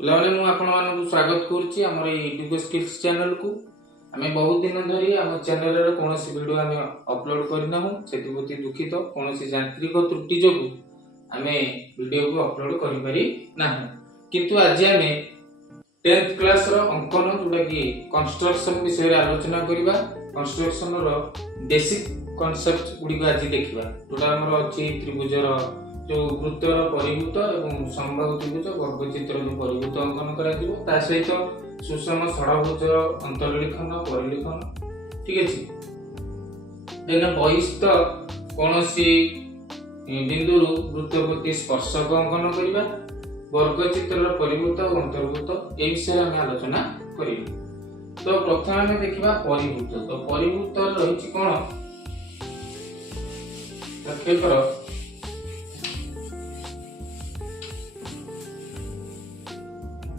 पिलाने मु आपण मानकु स्वागत करूची हमर यूट्यूब स्किल्स चैनल को। आमे बहुत दिन धरी हम चैनल रे कोनोसी वीडियो आमे अपलोड करना हूं सेति प्रति दुखित कोनोसी यांत्रिक त्रुटि जोगु आमे वीडियो को अपलोड करि पारि नाही। किंतु आज आमे 10th क्लास रो अंकन जोटा कि कंस्ट्रक्शन विषय रे आलोचना करिबा। कंस्ट्रक्शन रो बेसिक कांसेप्ट गुडी को आज देखिबा। जोटा हमर अछि त्रिभुज रो जो वृत्तर परिभूत एवं समबाहु त्रिभुज वर्गचित्र जो परिभूत अंकन करा दिबो ता सहित सुषम षडभुज अंतर्लिखन परिलिखन ठीक अछि। देन बहिस्थ कोनोसी बिंदुरु वृत्त प्रति स्पर्शक अंकन करिबा। वर्गचित्र परिभूत और अंतर्भूत ए विषय हम आलोचना करिबा। तो प्रथम हम देखिबा परिभूत। तो परिभूत रहिछि कोन लक्ष्य करो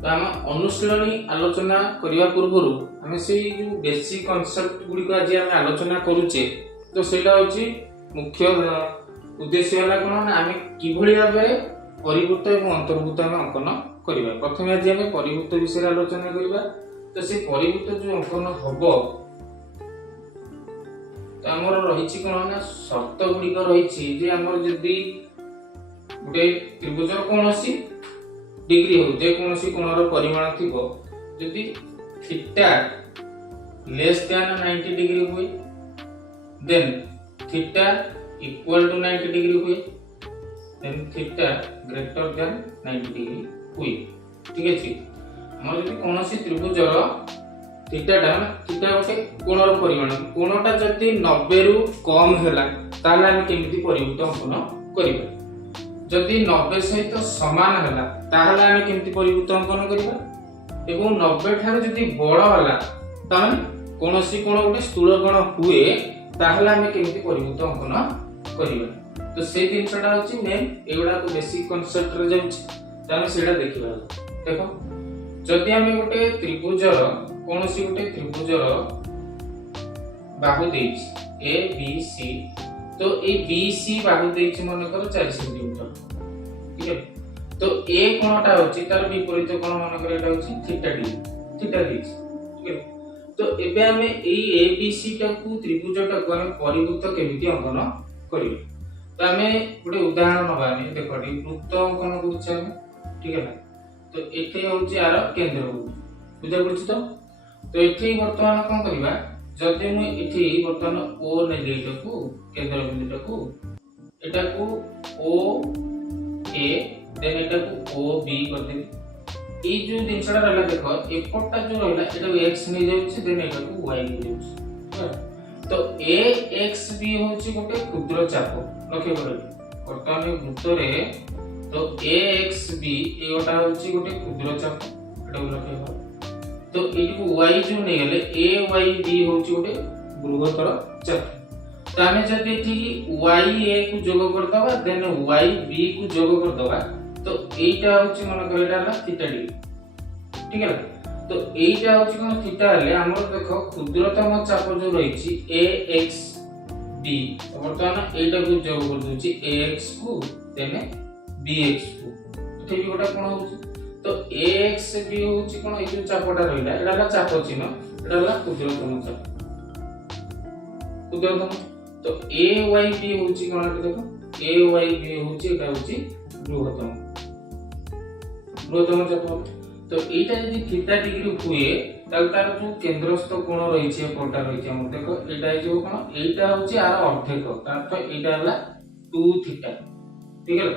आम अनुशीलनी आलोचना करने पूर्व आम से जो बेसिक कॉन्सेप्ट गुडी को आज आम आलोचना करूचे। तो सेटा होची मुख्य उद्देश्य होला कोन ना आम किभଳି भाबे परिभूत एवं अंतर्भूत आम अंकन करिबा। प्रथम आज आम परिभूत विषय आलोचना करिबा। तो से परिभूत जो अंकन हबो तो हमर रहिछि कोन ना शर्त गुडी को रहिछि जे हमर जदी गुटे त्रिभुज कोनोसी डिग्री हो जे कोनोसी कोणर परिमाण थिबो जदि थीटा लेस देन 90 डिग्री हुए then theta equal to 90 degree हुए then theta greater than 90 degree हुए। ठीक अछि। हमर जदि कोनोसी त्रिभुज थीटा गोटे कोणर परिमाण कोणटा जदि 90 रु कम हैला ताले हम केमिति परिभूत अंकन करिबा। जदि 90 सहित समान हैला ताहले हम केमिति परिभूत अंकन करिबा। एवं 90 ठार जदि बड़ हैला ताने कोनोसी कोन गोटे स्थूल कोण हुए ताहले हम केमिति परिभूत अंकन करिबा। तो से दिनसटा होची मेन एगुडा को बेसिक कांसेप्ट रे जाउची ताने सेडा देखिबा। देखो जदि हम गोटे त्रिभुजर कोनोसी गोटे त्रिभुजर बाहु देइछि ए बी सी। तो ए बी सी बाहु देइछि मन कर 4 सेंटीमीटर। ठीक है। तो ए कोणटा होची तार विपरीत कोण मन कर एटा होची थीटा डी थीटा देइछि। ठीक है। तो एबे हमें ए ए बी सी टा को त्रिभुजटा को हम परिभूत केमिति अंकन करिवे। तो हमें गोटे उदाहरण नबा हम देखो डी वृत्त अंकन करूछ हम। ठीक है। तो एथे होची आर केंद्र बुझा पड़छि। तो एथे वर्तमान कोन करिबा जदि मु एठी वर्तमान ओ नै लेटकू केंद्र बिंदुटकू एटाकू ओ ए देन एटाकू ओ बी कर देबी। ई जो दिनसडा रहला देखो एपटटा जो रहला एटा x नै जाउछि देन एटाकू y नै जाउछि। तो a x b होछि गोटे क्षुद्र चाप लक्ष्य करो वर्तमान वृत्त रे। तो a x b एटा होछि गोटे क्षुद्र चाप एटा लक्ष्य करो। तो एटू y जो नै गेले a y b होछि गोटे बृहत्तर चाप। तो हमें जदि एठी y a को जोग कर दबा देन y b को जोग कर दबा तो एटा होछि मन कर एटा हला थीटा डी। ठीक है। तो एटा होछि कोन थीटा हले हमर देखो क्षुद्रतम चाप जो रहिछि a x b वर्तमान एटा को जोग कर दोछि a x को देन b x को एठी भी गोटा कोन होछि। तो ax b होछि कोन ए जो चापटा रहला एटा हला चाप चिन्ह एटा हला क्षुद्रतम चाप क्षुद्रतम। तो ay b होछि कोन देखो ay b होछि एटा होछि बृहत्तम चाप। तो एटा यदि थीटा डिग्री हुए ताल तार जो केंद्रस्थ कोण रहिछि कोणटा रहिछि हम देखो एटा जो कोन एटा होछि आर अर्धेक तार एटा हला 2 थीटा। ठीक है।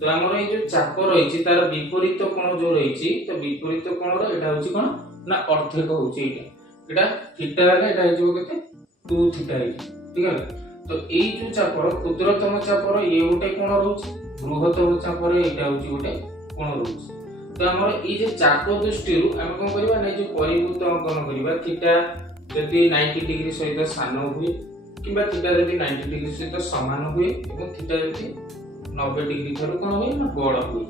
तो हमर ए जो चाप रहिछि तार विपरीत कोण जो रहिछि तो विपरीत कोणर एटा होछि कोन ना अर्धेक होछि एटा थीटा हला एटा जो केते 2 थीटा है। ठीक है। तो ए जो चापर क्षुद्रतम चापर ए गोटे कोण रहउछि बृहत्तम चापर एटा होछि गोटे कोण रहउछि। तो हमर ए जे चाप दृष्टिरु हम कोन करबा नै जो परिभूत अंकन करबा थीटा जदि 90 डिग्री सहित सान हुए किबा थीटा जदि 90 डिग्री सहित समान हुए एवं थीटा जदि 90 डिग्री थारु कोन होय ना बड़ हुए।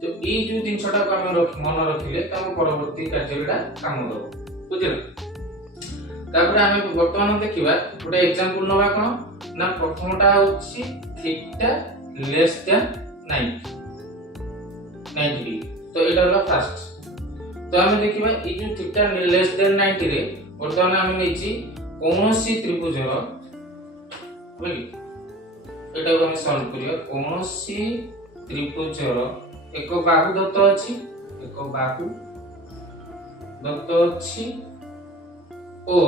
तो ए जो दिनसटा को हम मन रखिले तम परवर्ती कार्यटा काम दबो बुझिला। तापर हम वर्तमान देखिबा गोटे एग्जांपल नबा कोन ना प्रथमटा होछि थीटा लेस देन 90 डिग्री। तो एटा होला फर्स्ट तो आम देखा ये जो थीटा लेस देन 90 रे बर्तमान आम नहीं कौन सी त्रिभुजर एटा को हम सॉल्व करिया कौन सी त्रिभुजर एक बाहु दत्त अछि एक बाहु दत्त अछि ओ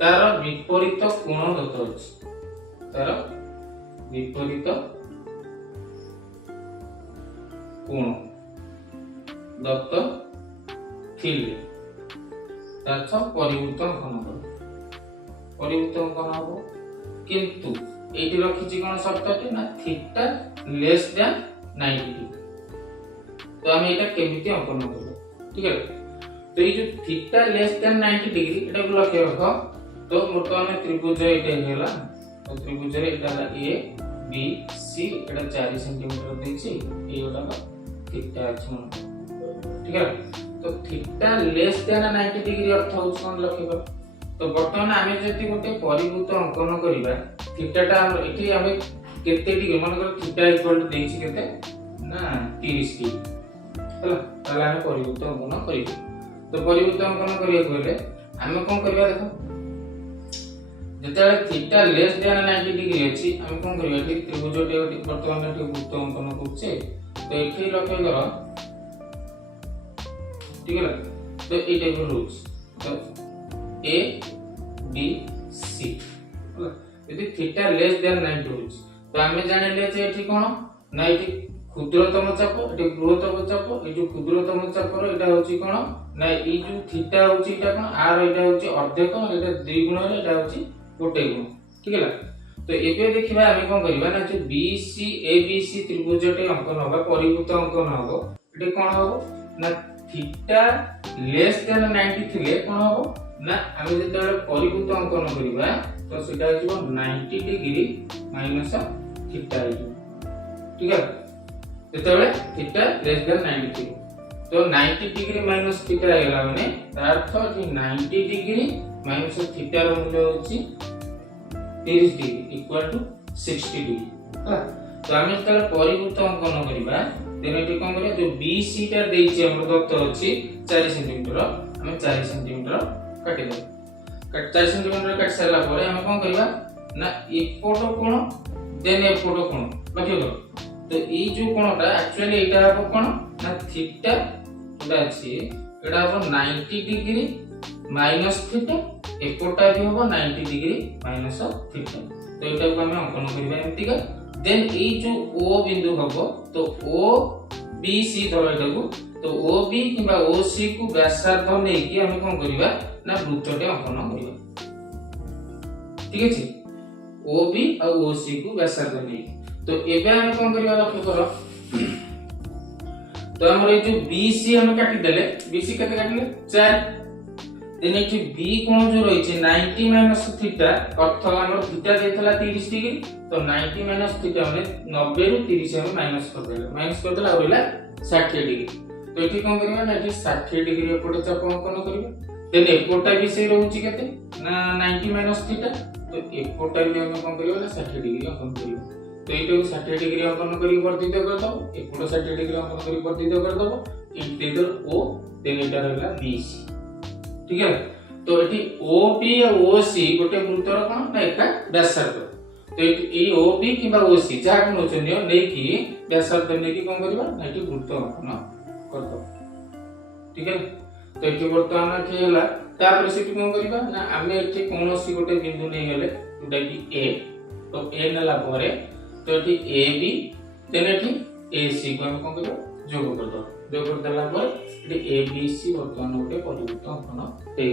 तार विपरीत कोण दत्त अछि तार विपरीत कोण दत्त थिले तार परिवर्तन अंकन हबो किंतु एटी रखिछि कोन शब्दटे ना थीटा लेस देन 90 डिग्री। तो हम एटा केमिति अंकन करबो ठीक है। तो ये जो थीटा लेस देन 90 डिग्री एटा को लक्ष्य रखो। तो बर्तमान त्रिभुज एटा हेला तो त्रिभुज रे एटा ए बी सी एटा 4 सेंटीमीटर देछि एटा थीटा अछि ठीक है। तो थीटा लेस देन 90 डिग्री अर्थ हो कोन लक्ष्य कर। तो बर्तमान आमे जति गोटे परिभूत अंकन करिबा थीटाटा हम एठी आमे केते डिग्री मन कर थीटा इक्वल टू देछि केते ना 30 डिग्री हला ताला आमे परिभूत अंकन करिबो। तो परिभूत अंकन करिया गले आमे कोन करिबा देखो जेतेले थीटा लेस देन 90 डिग्री अछि आमे कोन करिबा ठीक त्रिभुजटे बर्तमान एठी वृत्त अंकन करछे। तो एठी लक्ष्य कर ठीक है। तो ए टाइप रूल्स तो ए बी सी यदि थीटा लेस देन 90 होछ तो हमें जानिले जे एठी कोन ना एठी क्षुद्रतम चाप एठी बृहत्तम चाप ए जो क्षुद्रतम चाप रो एटा होची कोन ना ए जो थीटा होची एटा कोन आर एटा होची अर्धेक एटा द्विगुण रे एटा होची गोटे गुण ठीक है। तो एबे देखिबा हमें कोन करबा ना जो बी सी ए बी सी त्रिभुजटे अंकन होबा परिभूत अंकन होबो एठी कोन होबो ना थीटा लेस देन 90 थिले कोन होबो ना हम जेतेबेले परिभूत अंकन करिबा तो सेटा हिजो 90 डिग्री माइनस थीटा हिजो ठीक है। जेतेबेले थीटा लेस देन 90 थिले तो 90 डिग्री माइनस थीटा हेला माने तार अर्थ कि 90 डिग्री माइनस थीटा रो मूल्य होची 30 डिग्री इक्वल टू 60 डिग्री हा। तो हम जेतेबेले परिभूत अंकन करिबा देन एटी कोन करिया जो BC टा देइछि हमर दत्त अछि 4 सेंटीमीटर हम 4 सेंटीमीटर काटि दे 4 सेंटीमीटर काट सारला परे हम कोन करिबा ना एपोटो कोण देन एपोटो कोण लक्ष्य करो। तो ई जो कोणटा एक्चुअली एटा हबो कोण ना थीटा एटा अछि एटा हबो 90 डिग्री माइनस थीटा एपोटा भी हबो 90 डिग्री माइनस थीटा। तो एटा को हम अंकन करिबा एमति का देन ए जो O बिंदु हबो तो O B C धरैटा को तो O B किबा O C को व्यासार्ध नै कि हम कोन करिबा ना वृत्तटे अंकन करिबा ठीक अछि। O B और O C को व्यासार्ध नै तो एबे हम कोन करिबा लक्ष्य करो। तो हमर ए जो BC हम काटि देले BC कते काटिले 4 देन एठी B कोण जो रही छै 90 माइनस थीटा अर्थ हमर थीटा देथला 30 डिग्री तो 90 माइनस थीटा माने 90 रु 30 हम माइनस कर देला और रहला 60 डिग्री। तो एठी कोन करबा ना एठी 60 डिग्री एपोटे चाप अंकन करबा देन एपोटा भी से रहउची केते ना 90 माइनस थीटा तो एपोटा भी हम कोन करबा ना 60 डिग्री अंकन करबा। तो एटा को 60 डिग्री अंकन करी वर्धित कर दो एपोटा 60 डिग्री अंकन करी वर्धित कर दो इंटीग्रल O देन एटा रहला BC ठीक है। तो एठी OB और OC गोटे वृत्तर कोन ना एका व्यासार्ध तो ए OB किबा OC जा को नोचनियो नै कि व्यासार्ध नै कि कोन करबा ना एठी वृत्त अंकन कर दो ठीक है। तो एठी वर्तमान के हला तापर सेठी कोन करबा ना हमें एठी कोनोसी गोटे बिंदु नै गेले जोटा कि A तो A नला परे तो एठी AB देन एठी AC को हम कोन करबा जोग कर दो जोग कर देला पर एठी ABC वर्तमान गोटे परिवर्तन अंकन हे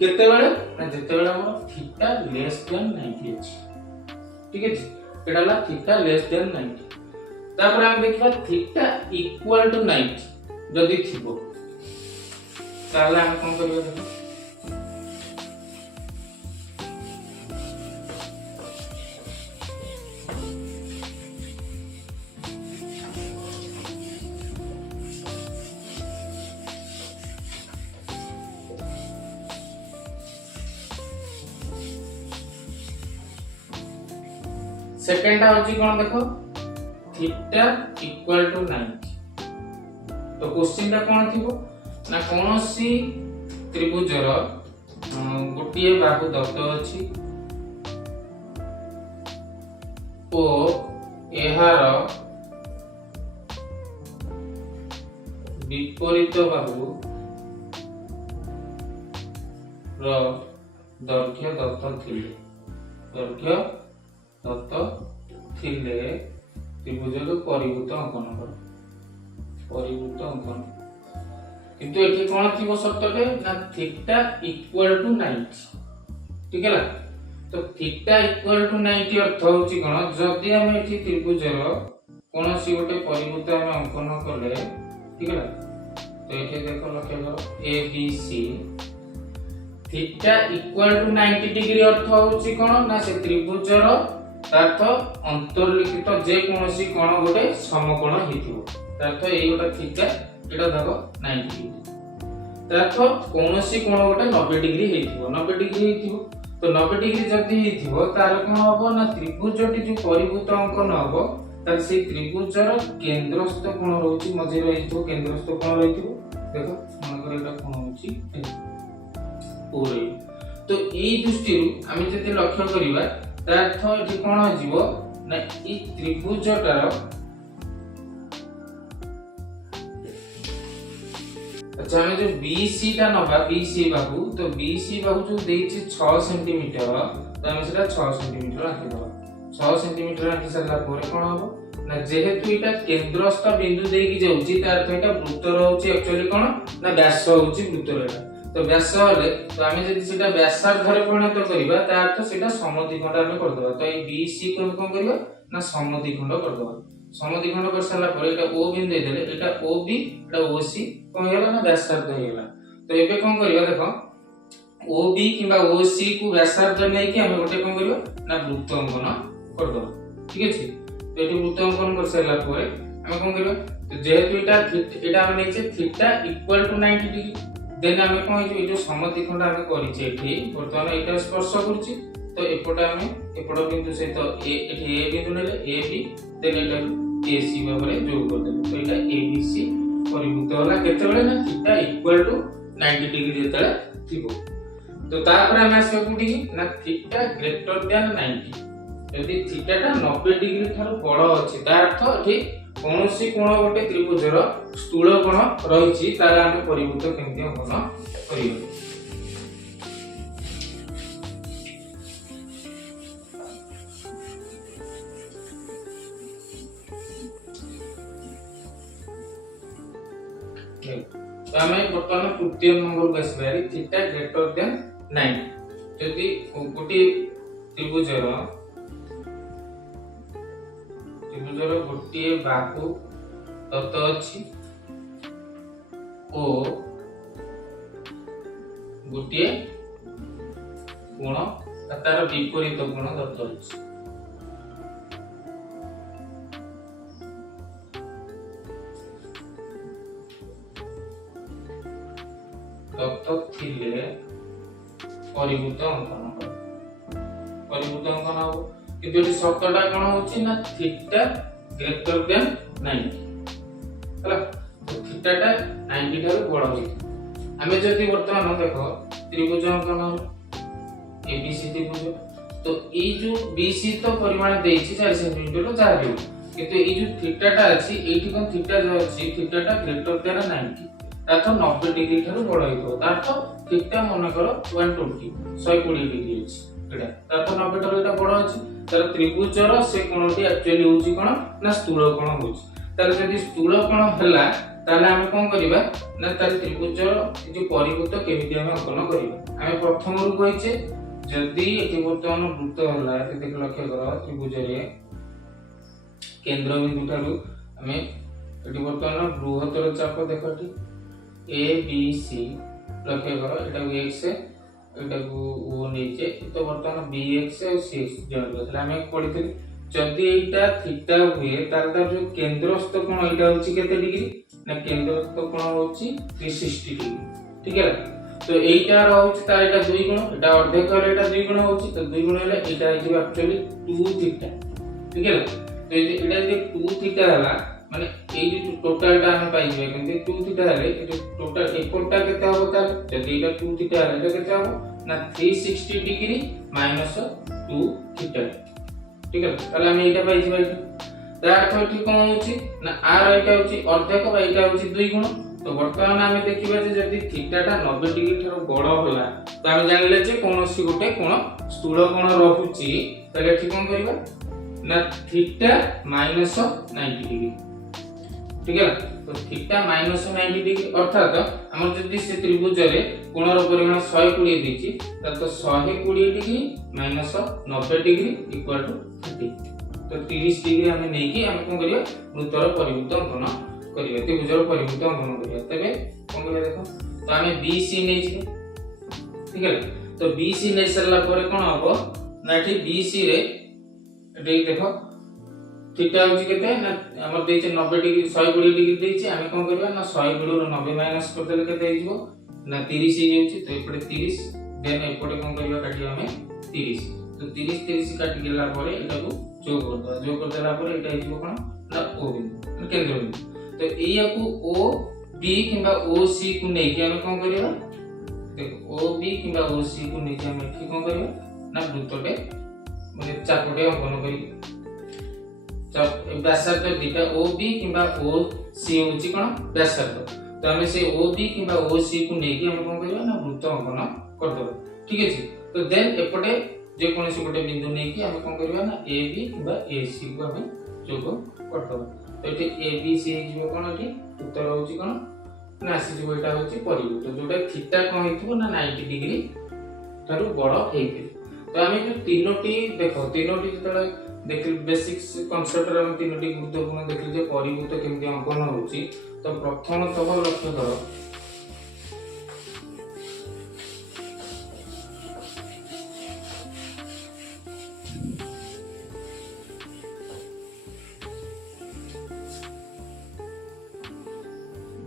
केते बेले ना जेते बेले हमर थीटा लेस देन 90 अछि ठीक है। एटा ला थीटा लेस देन 90 तापर हम देखबा थीटा इक्वल टू 90 जदी थिबो ताला हम कोन करबा देखो सेकंड होची कोन देखो थीटा इक्वल टू 90 तो क्वेश्चन टा कोन थिबो ना कौनसी त्रिभुजर गोटे बाहु दत्त अछि ओ एहार विपरीत बाहु रो दैर्घ्य दत्त थिले त्रिभुज परिभूत अंकन कर परिभूत अंकन किंतु एठी कोन थिबो शर्तटे ना थीटा इक्वल टू 90 ठीक है तो थीटा इक्वल टू 90 अर्थ होची कोन जदी हम एठी त्रिभुजर कोनोसी गोटे परिभूत हम अंकन करले ठीक है तो एठी देखो लक्ष्य करो A B C theta equal to 90 degree अर्थ होची कोन ना से त्रिभुजर अर्थ अंतर्लिखित जे कोनोसी कोण गोटे समकोण हिथिबो अर्थ एई गोटे थीटा एटा देखो 90 डिग्री अर्थ कोनोसी कोण गोटे 90 डिग्री हिथिबो 90 डिग्री हिथिबो तो 90 डिग्री जदी हिथिबो तार कोन हबो ना त्रिभुजटी जो परिभूत अंकन हबो तार से त्रिभुजर केंद्रस्थ कोण रहउची मझे रहितो केंद्रस्थ कोण रहितो देखो मन करे एटा कोण होची ओरे तो ई दृष्टि आमे जति लक्ष्य करिबा अर्थ एठी कोन जीवो ना ई त्रिभुजटार अच्छा हमें जो BC टा नबा BC बाहु तो BC बाहु जो देछि 6 सेमी तो हमें सेटा 6 सेमी राखि दबा 6 सेमी राखि सरला परे कोन हबो ना जेहेतु एटा केंद्रस्थ बिंदु देकी जाउची त अर्थ एटा वृत्त रहउची एक्चुअली कोन ना व्यास होउची वृत्त रेटा तो व्यास हले तो हमें जदि सेटा व्यासार्धरे परिणत करिबा त अर्थ सेटा समद्विखंड हमें कर दबा तो ए BC को कोन करिबा ना समद्विखंड कर दबा समद्विखंड कर साला परे एटा O बिंदु दे देले एटा OB एटा OC कोन हेला ना व्यासार्ध हेला तो एबे कोन करिबा देखो OB किबा OC को व्यासार्ध नै कि हमें गोटे कोन करिबा ना वृत्त अंकन कर दबा ठीक अछि तो एटी वृत्त अंकन कर साला परे हमें कोन करिबा तो जेहेतु एटा हम नेचे theta equal to 90 degree then हमें कोन हे जो समद्विखंड हमें करिचे एठी वर्तमान एटा स्पर्श करछि तो एपटा हमें एपटा बिंदु से तो ए एठी ए बिंदु लेले A B then Etah AC भाबरे जोग कर देले तो एटा ABC परिभूत होला केते बेले ना थीटा इक्वल टू 90 डिग्री जेतले थिबो तो तापर हम आसे कोठी ना थीटा ग्रेटर देन 90 यदि थीटा टा 90 डिग्री थार बड़ अछि ता अर्थ एठी कोनोसी कोन गोटे त्रिभुजर स्थूल कोण रहिछि तारा हम परिभूत केमति अंकन करियो तो हमें वर्तमान तृतीय नंबर को आसबारी थीटा ग्रेटर देन 90 यदि गोटे त्रिभुजर गोटे बाहु दत्त अछि ओ गोटे कोण तार विपरीत कोण दत्त अछि दत्त थिले परिभूत अंकन हो किंतु एटी शब्दटा कोन होची ना थीटा ग्रेटर देन 90 हला तो थीटा टा 90 ठाରୁ बड़ होई हमें जति वर्तमान देखो त्रिभुज अंकन ABC त्रिभुज तो ई जो BC तो परिमाण देछि 4 सेमी तो जा दियो किंतु ई जो थीटा टा अछि एठी कोन थीटा जो अछि थीटा टा ग्रेटर देन 90 तातो 90 डिग्री ठाରୁ बड़ होइतो तातो थीटा मन करो 120 डिग्री अछि एटा तातो 90 ठाରୁ एटा बड़ अछि तर त्रिभुजर से कोनटी एक्चुअली होची कोन ना स्थूल कोण होची तर जदि स्थूल कोण हला ताले हम कोन करिबा ना तर त्रिभुजर जो परिभूत केमिति हम अंकन करिबा हम प्रथम रु कहिचे जदि एति वर्तमान वृत्त हला एति देख लक्ष्य करो त्रिभुजरे केंद्र बिंदु ठारू हम एति वर्तमान बृहत्तर चाप देखटी A B C लक्ष्य करो एटा x एटा को O नीचे तो वर्तमान bx और cx जॉइन करथला हम पढिथि जदि एटा थीटा हुए तार जो केंद्रस्थ कोण एटा होची केते डिग्री ना केंद्रस्थ कोण होची 360 डिग्री ठीक है तो एटा रहउची तार एटा 2 गुण एटा अर्धे कर एटा 2 गुण होची तो 2 गुण हेले एटा हिजो एक्चुअली 2 थीटा ठीक है तो एटा जे 2 थीटा हला माने ए जो टोटलटा हम पाइ जिवे केमते 2 थीटा हेले ए टोटल एपटटा केते हबो तार जदि एटा 2 थीटा हेले केते हबो ना 360 डिग्री माइनस 2 थीटा ठीक है ताले हम एटा पाइ जिवे तार अर्थ एठी कोन होची ना आर एटा होची अर्धेक बा एटा होची 2 गुण तो वर्तमान आमे देखिबा जे जदि थीटाटा 90 डिग्री थारो बड़ होला तो आमे जानिले जे कोनोसी गोटे कोण स्थूल कोण रहूची ताले एठी कोन करबा ना थीटा माइनस 90 डिग्री ठीक है तो थीटा माइनस 90 डिग्री अर्थात हमर जदि से त्रिभुज रे कोणर परिमाण 120 देछि त 120 degree minus 90 degree equal to 30 तो 30 डिग्री हमें नहीं कि हम कोन करिया वृत्तर परिवृत्त अंकन करिया त्रिभुजर परिवृत्त अंकन करिया तबे कोन करिया देखो तो हमें BC नै छी ठीक है तो BC नै सरला परे कोन हबो ना एठी BC रे एठी देखो थीटा होची केते ना हमर देछि 90 डिग्री 120 डिग्री देछि हमें कोन करिया ना 100 गुणु 90 माइनस कर देले केते हिजबो ना 30 ही होची तो एपटे 30 देन एपटे कोन करिया काटी हमें 30 तो 30 काटी गेला परे एटा को जोग कर देला परे एटा हिजबो कोन ना O बिंदु केंद्र बिंदु तो एया को O B किबा O C को नै कि हम कोन करिया देखो O B किबा O C को नै कि हम एठी कोन करिया ना वृत्तटे माने चापटे अंकन करी चाप व्यासार्ध दिटा O B किबा O C होची कोन व्यासार्ध तो हमें से O B किबा O C को नै कि हम कोन करिया ना वृत्त अंकन कर दबो ठीक अछि तो देन एपटे जे कोनसी गोटे बिंदु नै कि हम कोन करिया ना A B किबा A C को हम जोग कर दबो तो एठी A B C हिजबो कोन एठी उत्तर होची कोन ना आसी जो एटा होची परिवृत्त जोटा थीटा कोन हेतु ना 90 डिग्री तारु बड़ हेइते तो हमें जो तीनोटी देखो तीनोटी जतले देखि बेसिक्स कांसेप्ट रे हम तीनोटी गुरुत्वपूर्ण देखि जे परिवृत्त केमति अंकन होची तो प्रथमतः लक्ष्य करो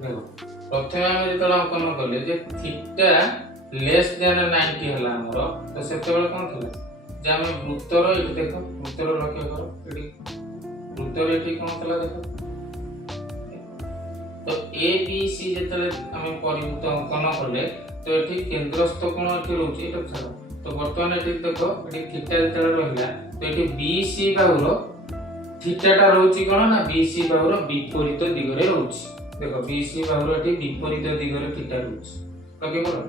देखो प्रथमे हम जेतला अंकन करले जे थीटा लेस देन 90 हला हमरो तो सेतेबेले कोन थला जे हम वृत्तर एठी देखो वृत्तर लक्ष्य करो एठी वृत्तर एठी कोन थला देखो तो A B C जेतले हम परिवृत्त अंकन करले तो एठी केंद्रस्थ कोन एठी रहउची एटा छाड़ो तो वर्तमान एठी देखो एठी थीटा जेतले रहिला तो एठी BC बाहुर थीटाटा रहउची कोन ना BC बाहुर विपरीत दिगरे रहउची देखो BC बाहुर एठी विपरीत दिगरे थीटा रहउची लगे बोलो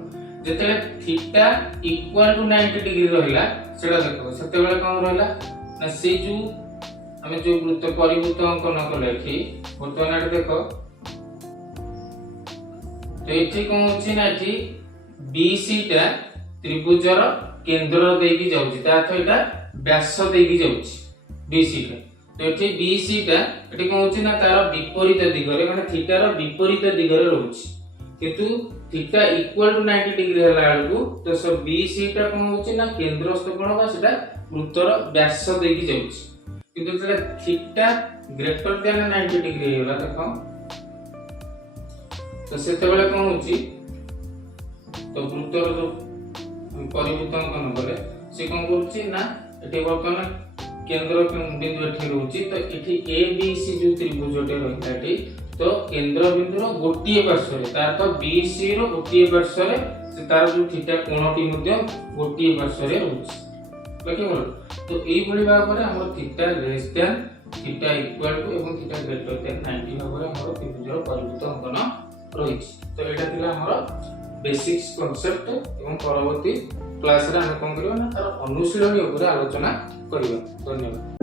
जेतले थीटा इक्वल टू 90 डिग्री रहिला सेडा देखो सेतेबेले कोन रहिला ना से जो हमें जो वृत्त परिवृत्त अंकन करले एठी वर्तमान एठी देखो तो एठी कोन होची ना एठी BC टा त्रिभुजर केंद्र देकी जाउची ता अर्थ एटा व्यास देकी जाउची BC टा तो एठी BC टा एठी कोन होची ना तार विपरीत दिगरे माने थीटा रो विपरीत दिगरे रहउची किंतु थीटा इक्वल टू 90 डिग्री हला आलु तो सो BC टा कोन होची ना केंद्रस्थ कोण बा सेटा वृत्तर व्यास देकी जाउची किंतु जेला थीटा ग्रेटर देन 90 डिग्री होला देखो तो सेतेबेले कोन होची तो वृत्तर जो परिवृत्त अंकन करे से कोन करची ना एठी वर्तमान केंद्र बिंदु एठी रहउची तो एठी A B C जो त्रिभुजटे रहिला एठी तो केंद्र बिंदुर गोटिए पार्श्व रे तार तो BC रो गोटिए पार्श्व रे से तार जो थीटा कोणटी मध्ये गोटिए पार्श्व रे रहउची बाकी बोल तो एई भली भाव रे हमर theta less than theta equal to एवं थीटा ग्रेटर देन 90 भाव रे हमर त्रिभुजर परिवृत्त अंकन रहिछि तो एटा थिला हमर बेसिक्स कांसेप्ट एवं परवर्ती क्लास रे हम कोन करियो ना तार अनुशीलनी ऊपर आलोचना करियो धन्यवाद।